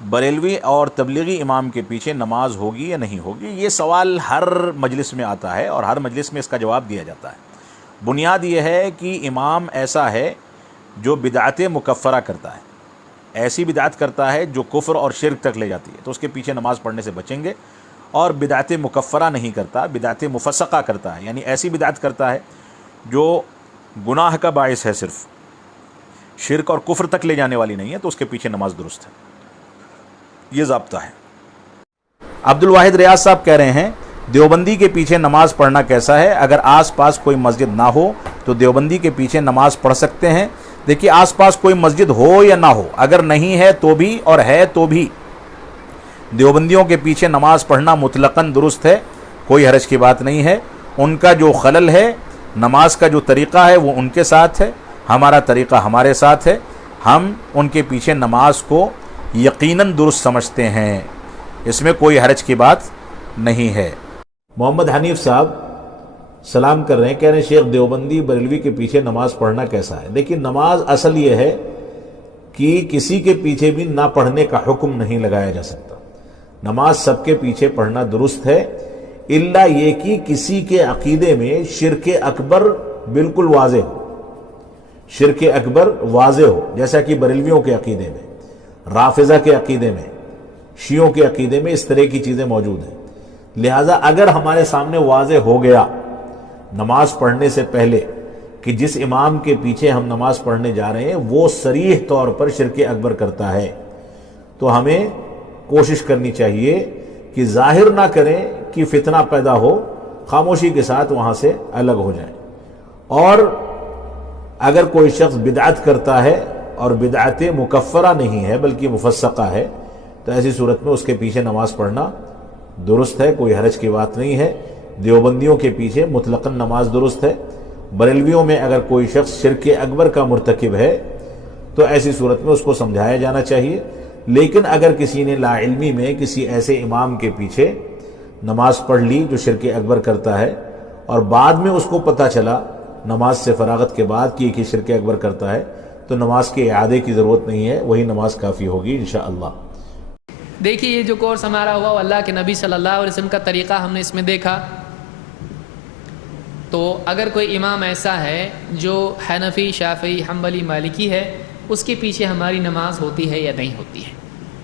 بریلوی اور تبلیغی امام کے پیچھے نماز ہوگی یا نہیں ہوگی؟ یہ سوال ہر مجلس میں آتا ہے اور ہر مجلس میں اس کا جواب دیا جاتا ہے۔ بنیاد یہ ہے کہ امام ایسا ہے جو بدعت مکفرہ کرتا ہے، ایسی بدعت کرتا ہے جو کفر اور شرک تک لے جاتی ہے، تو اس کے پیچھے نماز پڑھنے سے بچیں گے۔ اور بدعت مکفرہ نہیں کرتا، بدعت مفسقہ کرتا ہے، یعنی ایسی بدعت کرتا ہے جو گناہ کا باعث ہے، صرف شرک اور کفر تک لے جانے والی نہیں ہے، تو اس کے پیچھے نماز درست ہے۔ یہ ضابطہ ہے۔ عبد الواحد ریاض صاحب کہہ رہے ہیں دیوبندی کے پیچھے نماز پڑھنا کیسا ہے؟ اگر آس پاس کوئی مسجد نہ ہو تو دیوبندی کے پیچھے نماز پڑھ سکتے ہیں۔ دیکھیے، آس پاس کوئی مسجد ہو یا نہ ہو، اگر نہیں ہے تو بھی اور ہے تو بھی دیوبندیوں کے پیچھے نماز پڑھنا مطلقاً درست ہے، کوئی حرج کی بات نہیں ہے۔ ان کا جو خلل ہے، نماز کا جو طریقہ ہے وہ ان کے ساتھ ہے، ہمارا طریقہ ہمارے ساتھ ہے۔ ہم ان کے پیچھے نماز کو یقیناً درست سمجھتے ہیں، اس میں کوئی حرج کی بات نہیں ہے۔ محمد حنیف صاحب سلام کر رہے ہیں، کہہ رہے ہیں شیخ دیوبندی بریلوی کے پیچھے نماز پڑھنا کیسا ہے؟ دیکھیے، نماز اصل یہ ہے کہ کسی کے پیچھے بھی نہ پڑھنے کا حکم نہیں لگایا جا سکتا۔ نماز سب کے پیچھے پڑھنا درست ہے، الا یہ کہ کسی کے عقیدے میں شرک اکبر بالکل واضح ہو، شرک اکبر واضح ہو، جیسا کہ بریلویوں کے عقیدے میں، رافضہ کے عقیدے میں، شیعوں کے عقیدے میں اس طرح کی چیزیں موجود ہیں۔ لہٰذا اگر ہمارے سامنے واضح ہو گیا نماز پڑھنے سے پہلے کہ جس امام کے پیچھے ہم نماز پڑھنے جا رہے ہیں وہ صریح طور پر شرک اکبر کرتا ہے، تو ہمیں کوشش کرنی چاہیے کہ ظاہر نہ کریں کہ فتنہ پیدا ہو، خاموشی کے ساتھ وہاں سے الگ ہو جائیں۔ اور اگر کوئی شخص بدعت کرتا ہے اور بدعت مکفرہ نہیں ہے بلکہ مفسقہ ہے، تو ایسی صورت میں اس کے پیچھے نماز پڑھنا درست ہے، کوئی حرج کی بات نہیں ہے۔ دیوبندیوں کے پیچھے مطلقاً نماز درست ہے۔ بریلویوں میں اگر کوئی شخص شرک اکبر کا مرتکب ہے تو ایسی صورت میں اس کو سمجھایا جانا چاہیے۔ لیکن اگر کسی نے لا علمی میں کسی ایسے امام کے پیچھے نماز پڑھ لی جو شرک اکبر کرتا ہے اور بعد میں اس کو پتہ چلا نماز سے فراغت کے بعد کہ یہ شرک اکبر کرتا ہے، تو نماز کے اعادے کی ضرورت نہیں ہے، وہی نماز کافی ہوگی انشاءاللہ۔ دیکھیے، یہ جو کورس ہمارا ہوا اللہ کے نبی صلی اللہ علیہ وسلم کا طریقہ ہم نے اس میں دیکھا۔ تو اگر کوئی امام ایسا ہے جو حنفی، شافعی، حنبلی، مالکی ہے، اس کے پیچھے ہماری نماز ہوتی ہے یا نہیں ہوتی ہے؟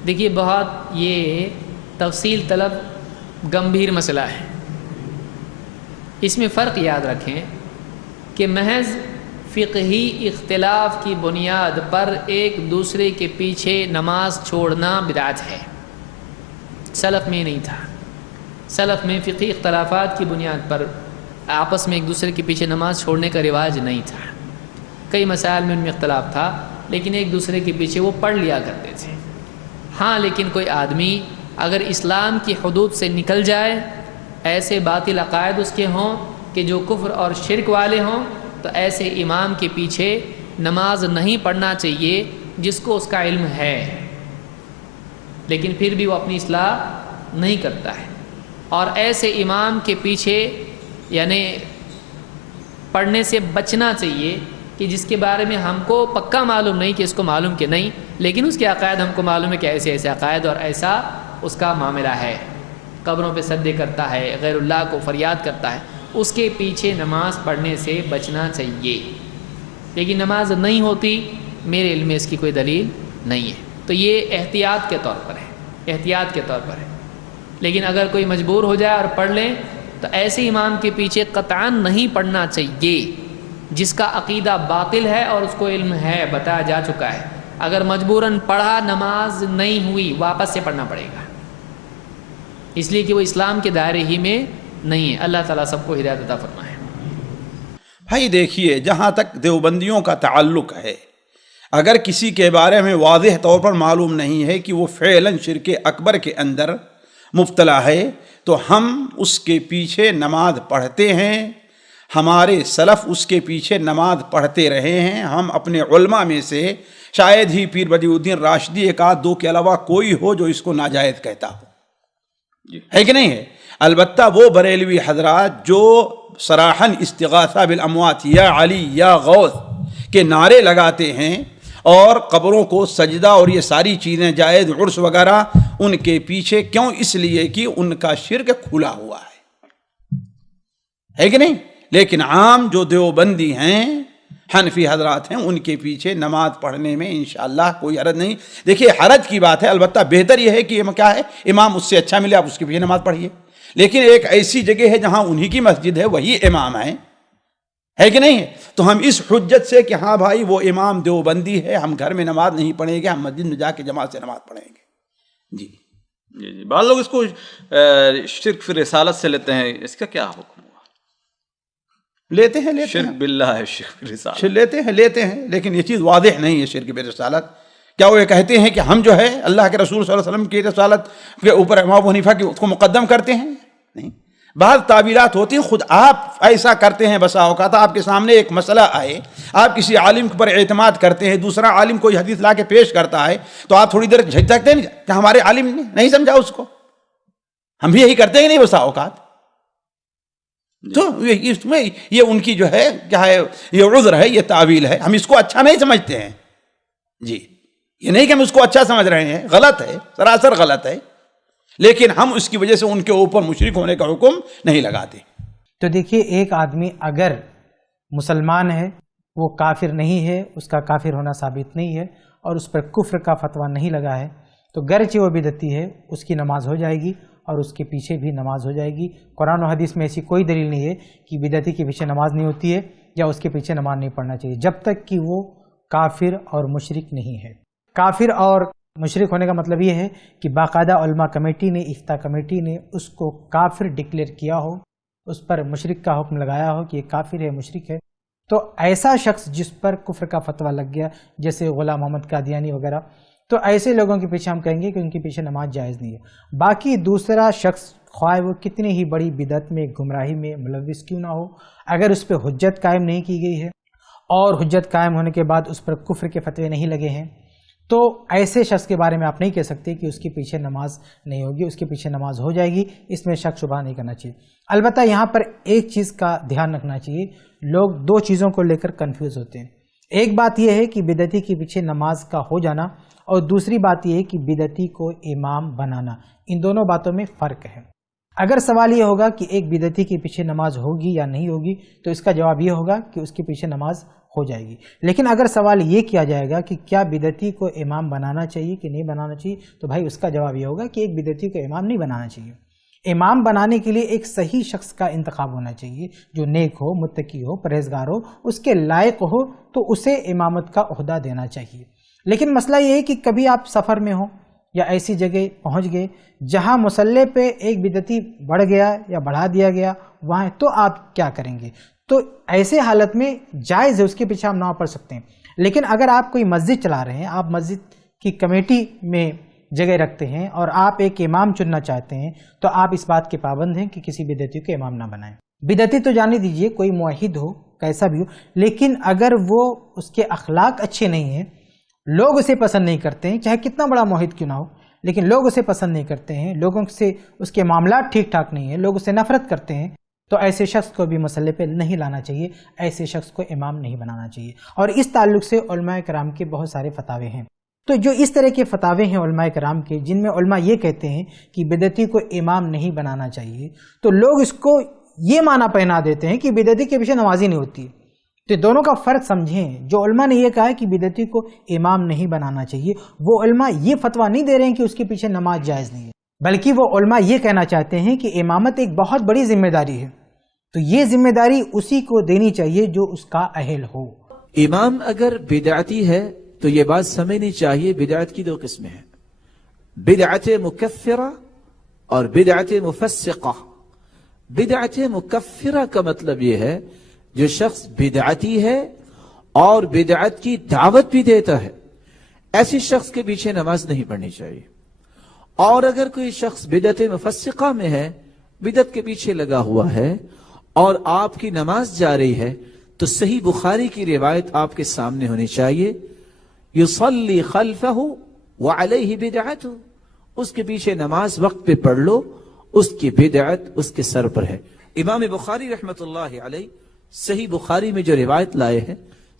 دیکھیے، بہت یہ تفصیل طلب گمبھیر مسئلہ ہے۔ اس میں فرق یاد رکھیں کہ محض فقہی اختلاف کی بنیاد پر ایک دوسرے کے پیچھے نماز چھوڑنا بدعت ہے۔ سلف میں نہیں تھا۔ سلف میں فقہی اختلافات کی بنیاد پر آپس میں ایک دوسرے کے پیچھے نماز چھوڑنے کا رواج نہیں تھا۔ کئی مسائل میں ان میں اختلاف تھا، لیکن ایک دوسرے کے پیچھے وہ پڑھ لیا کرتے تھے۔ ہاں، لیکن کوئی آدمی اگر اسلام کی حدود سے نکل جائے، ایسے باطل عقائد اس کے ہوں کہ جو کفر اور شرک والے ہوں، تو ایسے امام کے پیچھے نماز نہیں پڑھنا چاہیے جس کو اس کا علم ہے، لیکن پھر بھی وہ اپنی اصلاح نہیں کرتا ہے۔ اور ایسے امام کے پیچھے یعنی پڑھنے سے بچنا چاہیے کہ جس کے بارے میں ہم کو پکا معلوم نہیں کہ اس کو معلوم کہ نہیں، لیکن اس کے عقائد ہم کو معلوم ہے کہ ایسے ایسے عقائد اور ایسا اس کا معاملہ ہے، قبروں پہ سجدے کرتا ہے، غیر اللہ کو فریاد کرتا ہے، اس کے پیچھے نماز پڑھنے سے بچنا چاہیے۔ لیکن نماز نہیں ہوتی، میرے علم میں اس کی کوئی دلیل نہیں ہے، تو یہ احتیاط کے طور پر ہے، احتیاط کے طور پر ہے۔ لیکن اگر کوئی مجبور ہو جائے اور پڑھ لیں تو ایسے امام کے پیچھے قطعاً نہیں پڑھنا چاہیے جس کا عقیدہ باطل ہے اور اس کو علم ہے، بتایا جا چکا ہے۔ اگر مجبوراً پڑھا، نماز نہیں ہوئی، واپس سے پڑھنا پڑے گا، اس لیے کہ وہ اسلام کے دائرے ہی میں نہیں ہے۔ اللہ تعالیٰ سب کو ہدایت عطا فرمائے۔ بھائی دیکھیے، جہاں تک دیوبندیوں کا تعلق ہے، اگر کسی کے بارے میں واضح طور پر معلوم نہیں ہے کہ وہ فعلاً شرک اکبر کے اندر مبتلا ہے، تو ہم اس کے پیچھے نماز پڑھتے ہیں، ہمارے سلف اس کے پیچھے نماز پڑھتے رہے ہیں۔ ہم اپنے علماء میں سے شاید ہی پیر بدیع الدین راشدی ایک آدھ دو کے علاوہ کوئی ہو جو اس کو ناجائز کہتا ہو، ہے کہ نہیں ہے؟ البتہ وہ بریلوی حضرات جو صراحاً استغاثہ بالاموات یا علی یا غوث کے نعرے لگاتے ہیں اور قبروں کو سجدہ اور یہ ساری چیزیں جائز عرس وغیرہ ان کے پیچھے کیوں؟ اس لیے کہ ان کا شرک کھلا ہوا ہے کہ نہیں؟ لیکن عام جو دیوبندی ہیں، حنفی حضرات ہیں، ان کے پیچھے نماز پڑھنے میں انشاءاللہ کوئی حرج نہیں۔ دیکھیے حرج کی بات ہے، البتہ بہتر یہ ہے کہ کیا ہے، امام اس سے اچھا ملے آپ اس کے پیچھے نماز پڑھیے، لیکن ایک ایسی جگہ ہے جہاں انہی کی مسجد ہے، وہی امام ہے کہ نہیں؟ تو ہم اس حجت سے کہ ہاں بھائی وہ امام دیوبندی ہے، ہم گھر میں نماز نہیں پڑھیں گے، ہم مسجد میں جا کے جماعت سے نماز پڑھیں گے۔ جی جی بعض لوگ اس کو شرک فی رسالت سے لیتے ہیں، اس کا کیا حکم ہوا؟ لیتے ہیں شرک باللہ ہے، شرک فی رسالت لیتے ہیں، لیکن یہ چیز واضح نہیں ہے شرک بے رسالت۔ کیا وہ یہ کہتے ہیں کہ ہم جو ہے اللہ کے رسول صلی اللہ علیہ وسلم کی رسالت کے اوپر امام ابو حنیفہ کی اس کو مقدم کرتے ہیں؟ نہیں، بعض تعبیرات ہوتی ہیں، خود آپ ایسا کرتے ہیں، بسا اوقات آپ کے سامنے ایک مسئلہ آئے، آپ کسی عالم پر اعتماد کرتے ہیں، دوسرا عالم کوئی حدیث لا کے پیش کرتا ہے تو آپ تھوڑی دیر جھجکتے ہیں کہ ہمارے عالم نے نہیں سمجھا اس کو، ہم بھی یہی کرتے ہیں نہیں بسا اوقات؟ تو اس میں یہ ان کی جو ہے کیا ہے، یہ عذر ہے، یہ تعویل ہے، ہم اس کو اچھا نہیں سمجھتے ہیں۔ جی یہ نہیں کہ ہم اس کو اچھا سمجھ رہے ہیں، غلط ہے، سراسر غلط ہے، لیکن ہم اس کی وجہ سے ان کے اوپر مشرک ہونے کا حکم نہیں لگاتے۔ تو دیکھیے ایک آدمی اگر مسلمان ہے، وہ کافر نہیں ہے، اس کا کافر ہونا ثابت نہیں ہے اور اس پر کفر کا فتویٰ نہیں لگا ہے، تو گرچہ وہ بدعتی ہے اس کی نماز ہو جائے گی اور اس کے پیچھے بھی نماز ہو جائے گی۔ قرآن و حدیث میں ایسی کوئی دلیل نہیں ہے کہ بدعتی کے پیچھے نماز نہیں ہوتی ہے یا اس کے پیچھے نماز نہیں پڑھنا چاہیے، جب تک کہ وہ کافر اور مشرک نہیں ہے۔ کافر اور مشرک ہونے کا مطلب یہ ہے کہ باقاعدہ علماء کمیٹی نے، افتاء کمیٹی نے اس کو کافر ڈکلیئر کیا ہو، اس پر مشرک کا حکم لگایا ہو کہ یہ کافر ہے، مشرک ہے، تو ایسا شخص جس پر کفر کا فتویٰ لگ گیا جیسے غلام محمد قادیانی وغیرہ، تو ایسے لوگوں کے پیچھے ہم کہیں گے کہ ان کے پیچھے نماز جائز نہیں ہے۔ باقی دوسرا شخص خواہ وہ کتنی ہی بڑی بدعت میں، گمراہی میں ملوث کیوں نہ ہو، اگر اس پہ حجت قائم نہیں کی گئی ہے اور حجت قائم ہونے کے بعد اس پر کفر کے فتوے نہیں لگے ہیں، تو ایسے شخص کے بارے میں آپ نہیں کہہ سکتے کہ اس کے پیچھے نماز نہیں ہوگی، اس کے پیچھے نماز ہو جائے گی، اس میں شک شبہ نہیں کرنا چاہیے۔ البتہ یہاں پر ایک چیز کا دھیان رکھنا چاہیے، لوگ دو چیزوں کو لے کر کنفیوز ہوتے ہیں۔ ایک بات یہ ہے کہ بدعتی کے پیچھے نماز کا ہو جانا، اور دوسری بات یہ ہے کہ بدعتی کو امام بنانا، ان دونوں باتوں میں فرق ہے۔ اگر سوال یہ ہوگا کہ ایک بدعتی کے پیچھے نماز ہوگی یا نہیں ہوگی، تو اس کا جواب یہ ہوگا کہ اس کے پیچھے نماز ہو جائے گی۔ لیکن اگر سوال یہ کیا جائے گا کہ کیا بدعتی کو امام بنانا چاہیے کہ نہیں بنانا چاہیے، تو بھائی اس کا جواب یہ ہوگا کہ ایک بدعتی کو امام نہیں بنانا چاہیے۔ امام بنانے کے لیے ایک صحیح شخص کا انتخاب ہونا چاہیے، جو نیک ہو، متقی ہو، پرہیزگار ہو، اس کے لائق ہو، تو اسے امامت کا عہدہ دینا چاہیے۔ لیکن مسئلہ یہ ہے کہ کبھی آپ سفر میں ہو یا ایسی جگہ پہنچ گئے جہاں مصلی پہ ایک بدعتی بڑھ گیا یا بڑھا دیا گیا، وہاں تو آپ کیا کریں گے؟ تو ایسے حالت میں جائز ہے، اس کے پیچھے ہم نہ پڑھ سکتے ہیں۔ لیکن اگر آپ کوئی مسجد چلا رہے ہیں، آپ مسجد کی کمیٹی میں جگہ رکھتے ہیں اور آپ ایک امام چننا چاہتے ہیں، تو آپ اس بات کے پابند ہیں کہ کسی بدعتی کو امام نہ بنائیں۔ بدعتی تو جانے دیجئے، کوئی موحد ہو، کیسا بھی ہو، لیکن اگر وہ اس کے اخلاق اچھے نہیں ہیں، لوگ اسے پسند نہیں کرتے ہیں، چاہے کتنا بڑا موحد کیوں نہ ہو، لیکن لوگ اسے پسند نہیں کرتے ہیں، لوگوں سے اس کے معاملات ٹھیک ٹھاک نہیں ہیں، لوگ اسے نفرت کرتے ہیں، تو ایسے شخص کو بھی مسئلے پہ نہیں لانا چاہیے، ایسے شخص کو امام نہیں بنانا چاہیے۔ اور اس تعلق سے علماء کرام کے بہت سارے فتاوے ہیں۔ تو جو اس طرح کے فتاوے ہیں علماء کرام کے، جن میں علماء یہ کہتے ہیں کہ بدعتی کو امام نہیں بنانا چاہیے، تو لوگ اس کو یہ معنی پہنا دیتے ہیں کہ بدعتی کے پیچھے نماز ہی نہیں ہوتی۔ تو دونوں کا فرق سمجھیں۔ جو علماء نے یہ کہا ہے کہ بدعتی کو امام نہیں بنانا چاہیے، وہ علماء یہ فتویٰ نہیں دے رہے ہیں کہ اس کے پیچھے نماز جائز نہیں ہے، بلکہ وہ علماء یہ کہنا چاہتے ہیں کہ امامت ایک بہت بڑی ذمہ داری ہے، تو یہ ذمہ داری اسی کو دینی چاہیے جو اس کا اہل ہو۔ امام اگر بدعتی ہے تو یہ بات سمجھنی چاہیے، بدعت کی دو قسمیں ہیں، بدعت مکفرہ اور بدعت مفسقہ۔ بدعت مکفرہ کا مطلب یہ ہے جو شخص بدعتی ہے اور بدعت کی دعوت بھی دیتا ہے، ایسی شخص کے پیچھے نماز نہیں پڑھنی چاہیے۔ اور اگر کوئی شخص بدعت مفسقہ میں ہے، بدعت کے پیچھے لگا ہوا ہے اور آپ کی نماز جا رہی ہے، تو صحیح بخاری کی روایت آپ کے سامنے ہونی چاہیے، یصلی خلفہ وعلیہ بدعتہ، اس کے پیچھے نماز وقت پہ پڑھ لو، اس کی بدعت اس کے سر پر ہے۔ امام بخاری رحمت اللہ علیہ صحیح بخاری میں جو روایت لائے ہیں،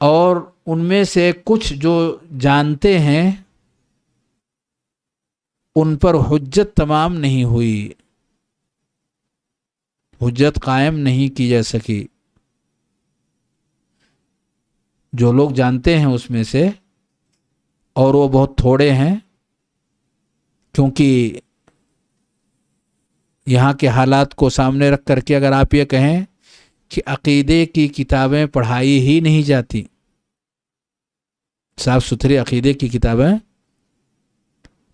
اور ان میں سے کچھ جو جانتے ہیں ان پر حجت تمام نہیں ہوئی، حجت قائم نہیں کی جا سکی. جو لوگ جانتے ہیں اس میں سے، اور وہ بہت تھوڑے ہیں، کیونکہ یہاں کے حالات کو سامنے رکھ کر کے اگر آپ یہ کہیں کہ عقیدے کی کتابیں پڑھائی ہی نہیں جاتی، صاف ستھری عقیدے کی کتابیں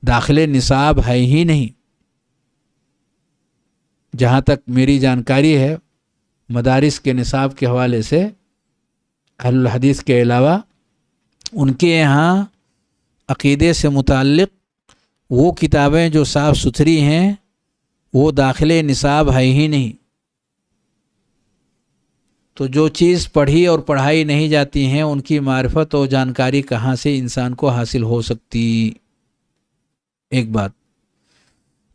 داخل نصاب ہے ہی نہیں. جہاں تک میری جانکاری ہے مدارس کے نصاب کے حوالے سے اہل الحدیث کے علاوہ ان کے یہاں عقیدے سے متعلق وہ کتابیں جو صاف ستھری ہیں وہ داخل نصاب ہے ہی نہیں. تو جو چیز پڑھی اور پڑھائی نہیں جاتی ہیں ان کی معرفت اور جانکاری کہاں سے انسان کو حاصل ہو سکتی؟ ایک بات.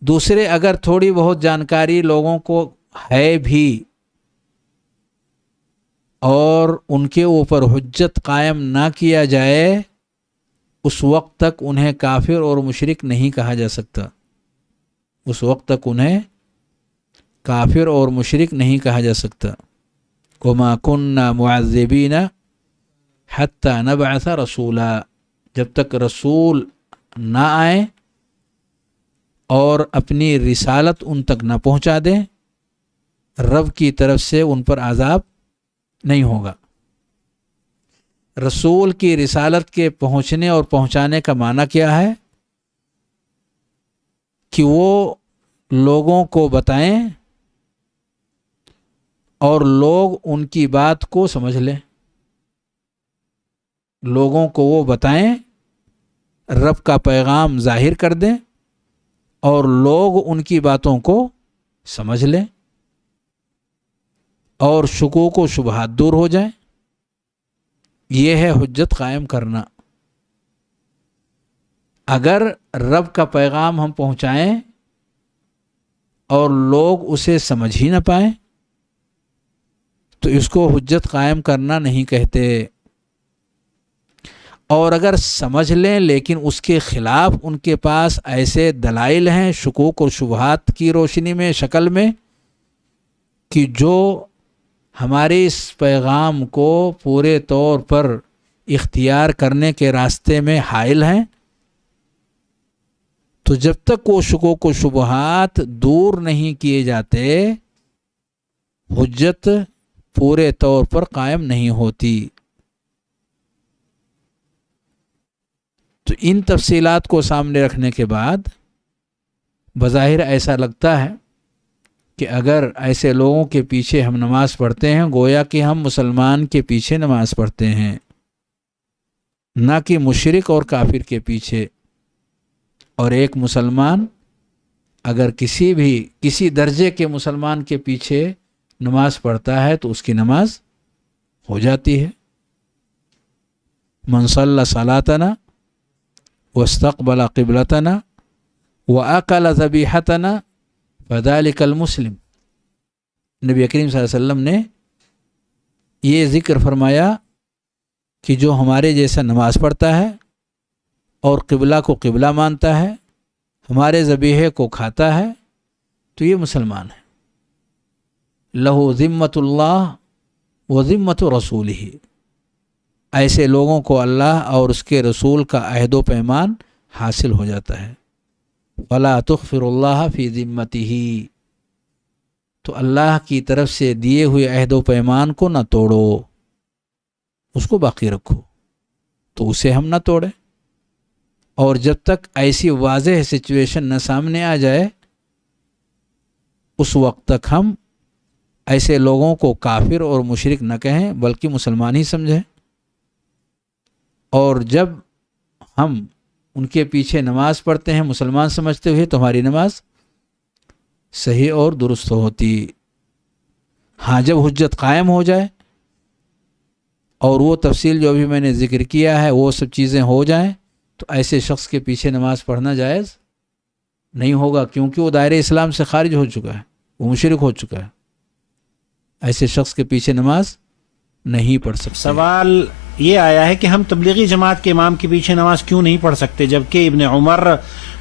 دوسرے، اگر تھوڑی بہت جانکاری لوگوں کو ہے بھی اور ان کے اوپر حجت قائم نہ کیا جائے، اس وقت تک انہیں کافر اور مشرک نہیں کہا جا سکتا. اس وقت تک انہیں کافر اور مشرک نہیں کہا جا سکتا. وَمَا كُنَّا مُعَذِّبِينَ حَتَّى نَبْعَثَ رَسُولًا، جب تک رسول نہ آئیں اور اپنی رسالت ان تک نہ پہنچا دیں، رب کی طرف سے ان پر عذاب نہیں ہوگا. رسول کی رسالت کے پہنچنے اور پہنچانے کا معنی کیا ہے؟ کہ وہ لوگوں کو بتائیں اور لوگ ان کی بات کو سمجھ لیں. لوگوں کو وہ بتائیں، رب کا پیغام ظاہر کر دیں اور لوگ ان کی باتوں کو سمجھ لیں اور شکوک و شبہات دور ہو جائیں. یہ ہے حجت قائم کرنا. اگر رب کا پیغام ہم پہنچائیں اور لوگ اسے سمجھ ہی نہ پائیں تو اس کو حجت قائم کرنا نہیں کہتے. اور اگر سمجھ لیں لیکن اس کے خلاف ان کے پاس ایسے دلائل ہیں شکوک اور شبہات کی روشنی میں، شکل میں، کہ جو ہمارے اس پیغام کو پورے طور پر اختیار کرنے کے راستے میں حائل ہیں، تو جب تک وہ شکوک و شبہات دور نہیں کیے جاتے حجت پورے طور پر قائم نہیں ہوتی. تو ان تفصیلات کو سامنے رکھنے کے بعد بظاہر ایسا لگتا ہے کہ اگر ایسے لوگوں کے پیچھے ہم نماز پڑھتے ہیں گویا کہ ہم مسلمان کے پیچھے نماز پڑھتے ہیں، نہ کہ مشرک اور کافر کے پیچھے. اور ایک مسلمان اگر کسی درجے کے مسلمان کے پیچھے نماز پڑھتا ہے تو اس کی نماز ہو جاتی ہے. من صلی صلاتنا واستقبل قبلتنا واکل ذبیحتنا فذلک المسلم. نبی کریم صلی اللہ علیہ وسلم نے یہ ذکر فرمایا کہ جو ہمارے جیسا نماز پڑھتا ہے اور قبلہ کو قبلہ مانتا ہے، ہمارے ذبیحے کو کھاتا ہے، تو یہ مسلمان ہے. لہو ذمۃ اللہ و ذمۃ رسولہ. ایسے لوگوں کو اللہ اور اس کے رسول کا عہد و پیمان حاصل ہو جاتا ہے. فلا تغفر اللہ فی ذمتہ. تو اللہ کی طرف سے دیے ہوئے عہد و پیمان کو نہ توڑو، اس کو باقی رکھو. تو اسے ہم نہ توڑیں، اور جب تک ایسی واضح سچویشن نہ سامنے آ جائے اس وقت تک ہم ایسے لوگوں کو کافر اور مشرک نہ کہیں بلکہ مسلمان ہی سمجھیں. اور جب ہم ان کے پیچھے نماز پڑھتے ہیں مسلمان سمجھتے ہوئے تو ہماری نماز صحیح اور درست ہوتی. ہاں جب حجت قائم ہو جائے اور وہ تفصیل جو ابھی میں نے ذکر کیا ہے وہ سب چیزیں ہو جائیں تو ایسے شخص کے پیچھے نماز پڑھنا جائز نہیں ہوگا، کیونکہ وہ دائرہ اسلام سے خارج ہو چکا ہے، وہ مشرک ہو چکا ہے. ایسے شخص کے پیچھے نماز نہیں پڑھ سکتے. سوال یہ آیا ہے کہ ہم تبلیغی جماعت کے امام کے پیچھے نماز کیوں نہیں پڑھ سکتے، جبکہ ابن عمر،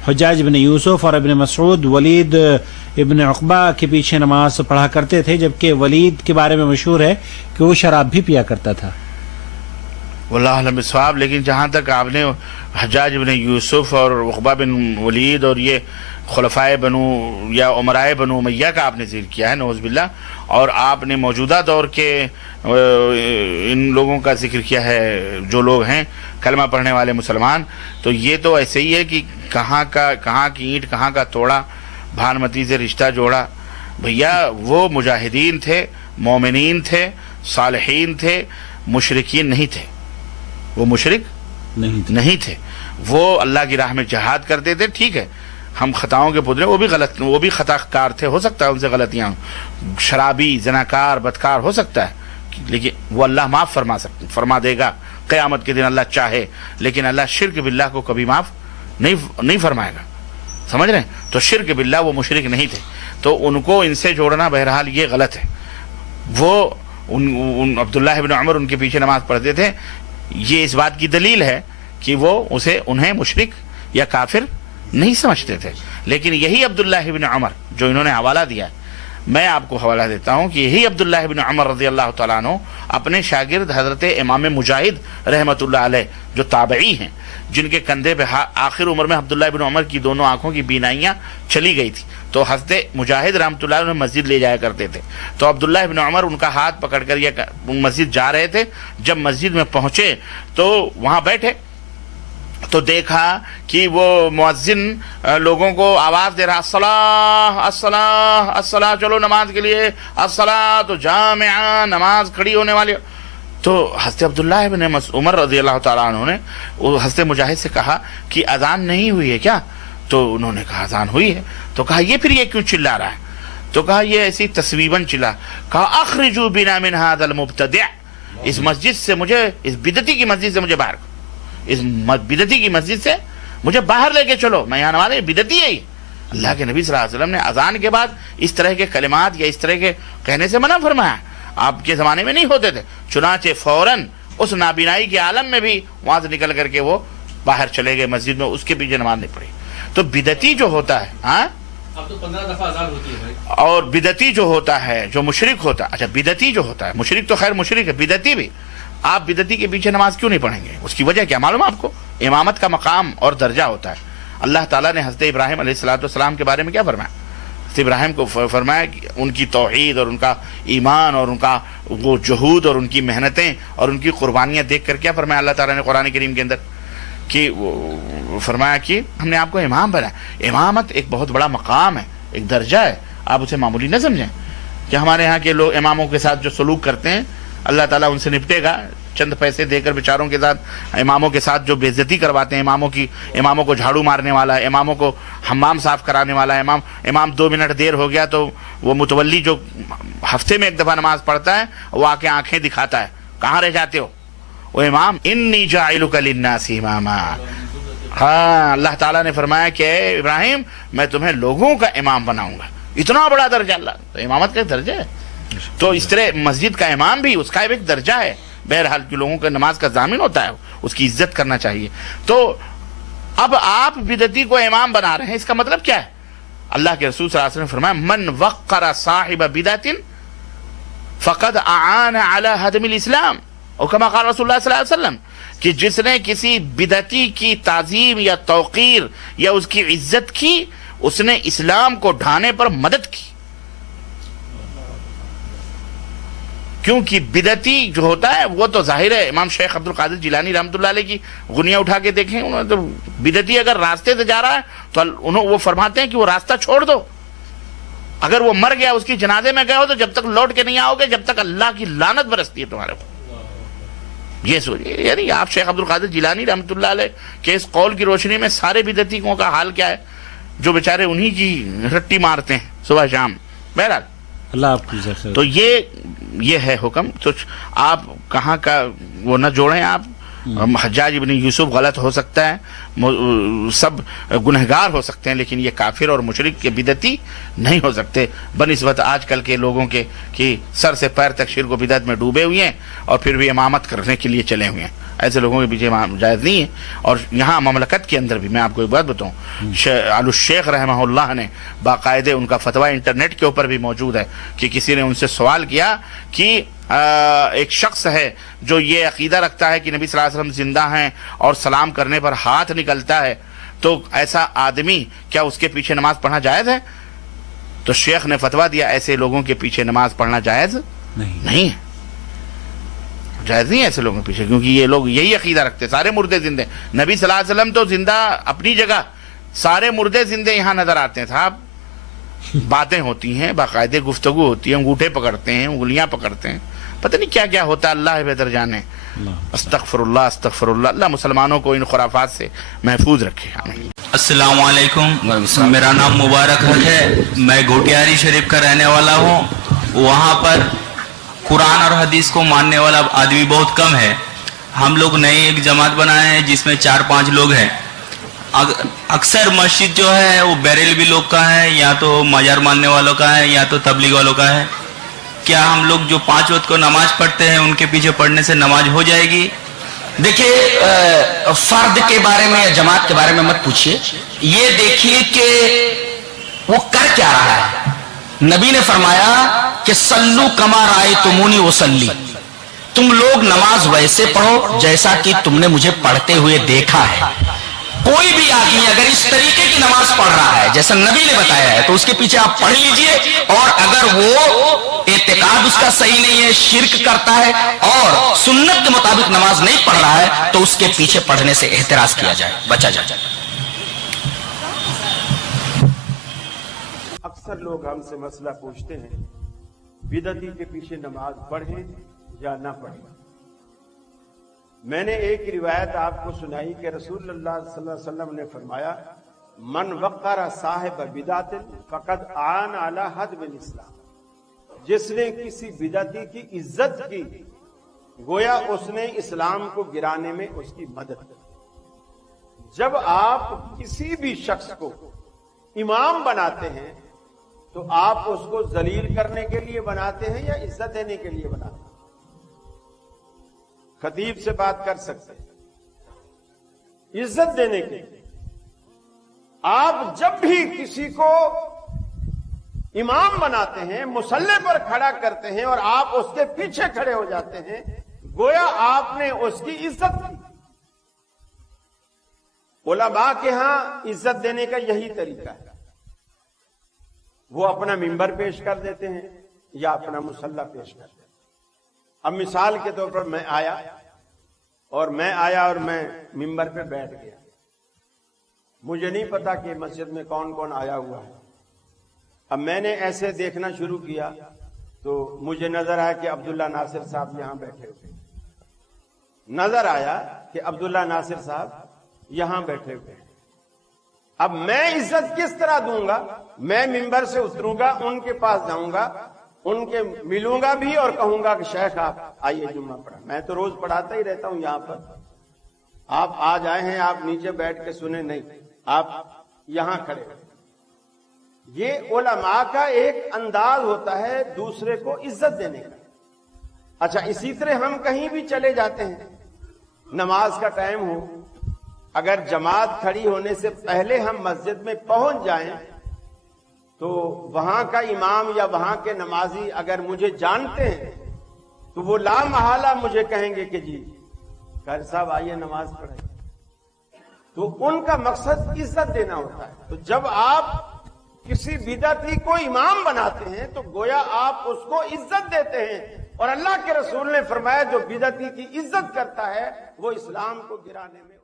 حجاج ابن یوسف اور ابن مسعود ولید ابن عقبہ کے پیچھے نماز پڑھا کرتے تھے، جبکہ ولید کے بارے میں مشہور ہے کہ وہ شراب بھی پیا کرتا تھا. واللہ علم بالصواب. لیکن جہاں تک آپ نے حجاج بن یوسف اور عقبہ بن ولید اور یہ خلفائے بنو یا عمرائے بنو امیہ کا آپ نے ذکر کیا ہے نعوذ باللہ، اور آپ نے موجودہ دور کے ان لوگوں کا ذکر کیا ہے جو لوگ ہیں کلمہ پڑھنے والے مسلمان، تو یہ تو ایسے ہی ہے کہ کہاں کی اینٹ کہاں کا توڑا، بھانمتی سے رشتہ جوڑا. بھیا وہ مجاہدین تھے، مومنین تھے، صالحین تھے، مشرکین نہیں تھے. وہ مشرک نہیں تھے، وہ اللہ کی راہ میں جہاد کرتے تھے. ٹھیک ہے، ہم خطاؤں کے پتلے، وہ بھی خطا کار تھے، ہو سکتا ہے ان سے غلطیاں، شرابی، زناکار، بدکار ہو سکتا ہے، لیکن وہ اللہ معاف فرما دے گا قیامت کے دن اللہ چاہے. لیکن اللہ شرک باللہ کو کبھی معاف نہیں فرمائے گا. سمجھ رہے ہیں؟ تو شرک باللہ وہ مشرک نہیں تھے، تو ان کو ان سے جوڑنا بہرحال یہ غلط ہے. وہ عبداللہ ابن عمر ان کے پیچھے نماز پڑھتے تھے، یہ اس بات کی دلیل ہے کہ وہ انہیں مشرک یا کافر نہیں سمجھتے تھے. لیکن یہی عبداللہ ابن عمر جو انہوں نے حوالہ دیا ہے، میں آپ کو حوالہ دیتا ہوں کہ یہی عبداللہ ابن عمر رضی اللہ تعالیٰ عنہ اپنے شاگرد حضرت امام مجاہد رحمۃ اللہ علیہ جو تابعی ہیں، جن کے کندھے پہ آخر عمر میں عبداللہ ابن عمر کی دونوں آنکھوں کی بینائیاں چلی گئی تھی، تو حضرت مجاہد رحمۃ اللہ علیہ مسجد لے جایا کرتے تھے. تو عبداللہ ابن عمر ان کا ہاتھ پکڑ کر یہ مسجد جا رہے تھے. جب مسجد میں پہنچے تو وہاں بیٹھے تو دیکھا کہ وہ مؤذن لوگوں کو آواز دے رہا، الصلاۃ الصلاۃ الصلاۃ، چلو نماز کے لیے، الصلاۃ جامعہ، نماز کھڑی ہونے والی. تو حضرت عبداللہ ابن عمر رضی اللہ تعالیٰ عنہ نے حضرت مجاہد سے کہا کہ اذان نہیں ہوئی ہے کیا؟ تو انہوں نے کہا اذان ہوئی ہے. تو کہا یہ پھر یہ کیوں چلا رہا ہے؟ تو کہا یہ ایسی تصویباً چلا. کہا اخرجوا بنا من هذا المبتدع، اس مسجد سے مجھے، اس بدعتی کی مسجد سے مجھے باہر، اس بدعتی کی مسجد سے مجھے باہر لے کے چلو، میں یہاں ہمارے بدعتی ہے. اللہ کے نبی صلی اللہ علیہ وسلم نے اذان کے بعد اس طرح کے کلمات یا اس طرح کے کہنے سے منع فرمایا. آپ کے زمانے میں نہیں ہوتے تھے. چنانچہ فوراً اس نابینائی کے عالم میں بھی وہاں سے نکل کر کے وہ باہر چلے گئے مسجد میں، اس کے پیچھے نماز نہیں پڑھی. تو بدعتی جو ہوتا ہے، ہاں اب تو 15 دفعہ اذان ہوتی ہے، اور بدعتی جو ہوتا ہے، جو مشرک ہوتا ہے، اچھا بدعتی جو ہوتا ہے، مشرک تو خیر مشرک ہے، بدعتی بھی، آپ بدعتی کے پیچھے نماز کیوں نہیں پڑھیں گے؟ اس کی وجہ کیا معلوم آپ کو؟ امامت کا مقام اور درجہ ہوتا ہے. اللہ تعالیٰ نے حضرت ابراہیم علیہ السلام کے بارے میں کیا فرمایا؟ حضرت ابراہیم کو فرمایا کہ ان کی توحید اور ان کا ایمان اور ان کا وہ جہود اور ان کی محنتیں اور ان کی قربانیاں دیکھ کر کیا فرمایا اللہ تعالیٰ نے قرآن کریم کے اندر؟ کہ فرمایا کہ ہم نے آپ کو امام بنایا. امامت ایک بہت بڑا مقام ہے، ایک درجہ ہے، آپ اسے معمولی نہ سمجھیں. کہ ہمارے ہاں کے لوگ اماموں کے ساتھ جو سلوک کرتے ہیں، اللہ تعالیٰ ان سے نپٹے گا. چند پیسے دے کر بیچاروں کے ساتھ، اماموں کے ساتھ جو بے عزتی کرواتے ہیں، اماموں کو جھاڑو مارنے والا، اماموں کو حمام صاف کرانے والا، امام 2 منٹ دیر ہو گیا تو وہ متولی جو ہفتے میں ایک دفعہ نماز پڑھتا ہے وہ آ کے آنکھیں دکھاتا ہے، کہاں رہ جاتے ہو؟ وہ امام انی جاعلک للناس اماما. ہاں اللہ تعالیٰ نے فرمایا کہ اے ابراہیم میں تمہیں لوگوں کا امام بناؤں گا. اتنا بڑا درجہ اللہ، تو امامت کا درجہ ہے. تو اس طرح مسجد کا امام بھی اس کا ایک درجہ ہے. بہرحال کے لوگوں کا نماز کا ضامن ہوتا ہے، اس کی عزت کرنا چاہیے. تو اب آپ بدعتی کو امام بنا رہے ہیں، اس کا مطلب کیا ہے؟ اللہ کے رسول صلی اللہ علیہ وسلم نے فرمایا من وقر صاحب بدعت فقد اعان علی ہدم الاسلام، اور کما قال رسول اللہ صلی اللہ علیہ وسلم، کہ جس نے کسی بدعتی کی تعظیم یا توقیر یا اس کی عزت کی، اس نے اسلام کو ڈھانے پر مدد کی. کیونکہ بدعتی جو ہوتا ہے وہ تو ظاہر ہے. امام شیخ عبد القادر جیلانی رحمۃ اللہ علیہ کی غنیاں اٹھا کے دیکھیں، انہوں نے تو بدعتی اگر راستے سے جا رہا ہے تو وہ فرماتے ہیں کہ وہ راستہ چھوڑ دو. اگر وہ مر گیا، اس کی جنازے میں گئے ہو، تو جب تک لوٹ کے نہیں آؤ گے جب تک اللہ کی لعنت برستی ہے تمہارے کو. یہ سوچیے، یعنی آپ شیخ عبد القادر جیلانی رحمۃ اللہ علیہ کے اس قول کی روشنی میں سارے بدعتیوں کا حال کیا ہے جو بیچارے انہی کی رٹی مارتے ہیں صبح شام. بہرحال اللہ آپ کی خیر. تو یہ ہے حکم. تو آپ کہاں کا وہ نہ جوڑیں. آپ حجاج ابن یوسف غلط ہو سکتا ہے, سب گنہگار ہو سکتے ہیں, لیکن یہ کافر اور مشرک کے بدعتی نہیں ہو سکتے بنسبت آج کل کے لوگوں کے کہ سر سے پیر تک شرک و بدعت میں ڈوبے ہوئے ہیں اور پھر بھی امامت کرنے کے لیے چلے ہوئے ہیں. ایسے لوگوں کے پیچھے جائز نہیں ہے. اور یہاں مملکت کے اندر بھی میں آپ کو ایک بات بتاؤں, آل الشیخ رحمہ اللہ نے باقاعدہ ان کا فتویٰ انٹرنیٹ کے اوپر بھی موجود ہے کہ کسی نے ان سے سوال کیا کہ ایک شخص ہے جو یہ عقیدہ رکھتا ہے کہ نبی صلی اللہ علیہ وسلم زندہ ہیں اور سلام کرنے پر ہاتھ نکلتا ہے, تو ایسا آدمی کیا اس کے پیچھے نماز پڑھنا جائز ہے؟ تو شیخ نے فتویٰ دیا ایسے لوگوں کے پیچھے نماز پڑھنا جائز نہیں ہے, جائز نہیں ہے ایسے لوگوں کے پیچھے, کیونکہ یہ لوگ یہی عقیدہ رکھتے سارے مردے زندے. نبی صلی اللہ علیہ وسلم تو زندہ اپنی جگہ, سارے مردے زندے یہاں نظر آتے ہیں صاحب. باتیں ہوتی ہیں, باقاعدہ گفتگو ہوتی ہے, انگوٹھے پکڑتے ہیں, انگلیاں پکڑتے ہیں, پتہ نہیں کیا کیا ہوتا ہے, اللہ بہتر جانے. استغفر اللہ استغفر اللہ. اللہ مسلمانوں کو ان خرافات سے محفوظ رکھے. السلام علیکم, میرا نام مبارک ہے, میں گھوٹیاری شریف کا رہنے والا ہوں. وہاں پر قرآن اور حدیث کو ماننے والا آدمی بہت کم ہے. ہم لوگ نئی ایک جماعت بنائے ہیں جس میں 4-5 لوگ ہیں. اکثر مسجد جو ہے وہ بیریلوی لوگ کا ہے, یا تو مزار ماننے والوں کا ہے, یا تو تبلیغ والوں کا ہے. کیا ہم لوگ جو 5 وقت کو نماز پڑھتے ہیں ان کے پیچھے پڑھنے سے نماز ہو جائے گی؟ دیکھیے فرد کے بارے میں یا جماعت کے بارے میں مت پوچھیے, یہ دیکھیے کہ وہ کر کیا رہا ہے. نبی نے فرمایا کہ سلو کما رأیتمونی وصلی, تم لوگ نماز ویسے پڑھو جیسا کہ تم نے مجھے پڑھتے ہوئے دیکھا ہے. کوئی بھی آدمی اگر اس طریقے کی نماز پڑھ رہا ہے جیسا نبی نے بتایا ہے تو اس کے پیچھے آپ پڑھ لیجئے, اور اگر وہ اعتقاد اس کا صحیح نہیں ہے, شرک کرتا ہے اور سنت کے مطابق نماز نہیں پڑھ رہا ہے تو اس کے پیچھے پڑھنے سے احتراز کیا جائے, بچا جائے. اکثر لوگ ہم سے مسئلہ پوچھتے ہیں بدعتی کے پیچھے نماز پڑھیں یا نہ پڑھیں. میں نے ایک روایت آپ کو سنائی کہ رسول اللہ صلی اللہ علیہ وسلم نے فرمایا من وقر صاحب بدعت فقد آن علی حدم الاسلام, جس نے کسی بدعتی کی عزت کی گویا اس نے اسلام کو گرانے میں اس کی مدد کی. جب آپ کسی بھی شخص کو امام بناتے ہیں تو آپ اس کو ذلیل کرنے کے لیے بناتے ہیں یا عزت دینے کے لیے بناتے ہیں؟ خطیب سے بات کر سکتے ہیں, عزت دینے کے لیے. آپ جب بھی کسی کو امام بناتے ہیں, مصلی پر کھڑا کرتے ہیں اور آپ اس کے پیچھے کھڑے ہو جاتے ہیں, گویا آپ نے اس کی عزت کی. علماء کے ہاں عزت دینے کا یہی طریقہ ہے, وہ اپنا منبر پیش کر دیتے ہیں یا اپنا مصلی پیش کرتے ہیں. اب مثال کے طور پر میں آیا اور میں منبر پہ بیٹھ گیا. مجھے نہیں پتا کہ مسجد میں کون کون آیا ہوا ہے. اب میں نے ایسے دیکھنا شروع کیا تو مجھے نظر آیا کہ عبداللہ ناصر صاحب یہاں بیٹھے ہوئے. نظر آیا کہ عبداللہ ناصر صاحب یہاں بیٹھے ہوئے. اب میں عزت کس طرح دوں گا؟ میں منبر سے اتروں گا, ان کے پاس جاؤں گا, ان کے ملوں گا بھی اور کہوں گا کہ شیخ آپ آئیے جمعہ پڑھا. میں تو روز پڑھاتا ہی رہتا ہوں یہاں پر, آپ آج آئے ہیں, آپ نیچے بیٹھ کے سنیں نہیں, آپ یہاں کھڑے. یہ علماء کا ایک انداز ہوتا ہے دوسرے کو عزت دینے کا. اچھا, اسی طرح ہم کہیں بھی چلے جاتے ہیں, نماز کا ٹائم ہو, اگر جماعت کھڑی ہونے سے پہلے ہم مسجد میں پہنچ جائیں تو وہاں کا امام یا وہاں کے نمازی اگر مجھے جانتے ہیں تو وہ لا محالہ مجھے کہیں گے کہ جی قاری صاحب آئیے نماز پڑھیں. تو ان کا مقصد عزت دینا ہوتا ہے. تو جب آپ کسی بدعتی کو امام بناتے ہیں تو گویا آپ اس کو عزت دیتے ہیں, اور اللہ کے رسول نے فرمایا جو بدعتی کی عزت کرتا ہے وہ اسلام کو گرانے میں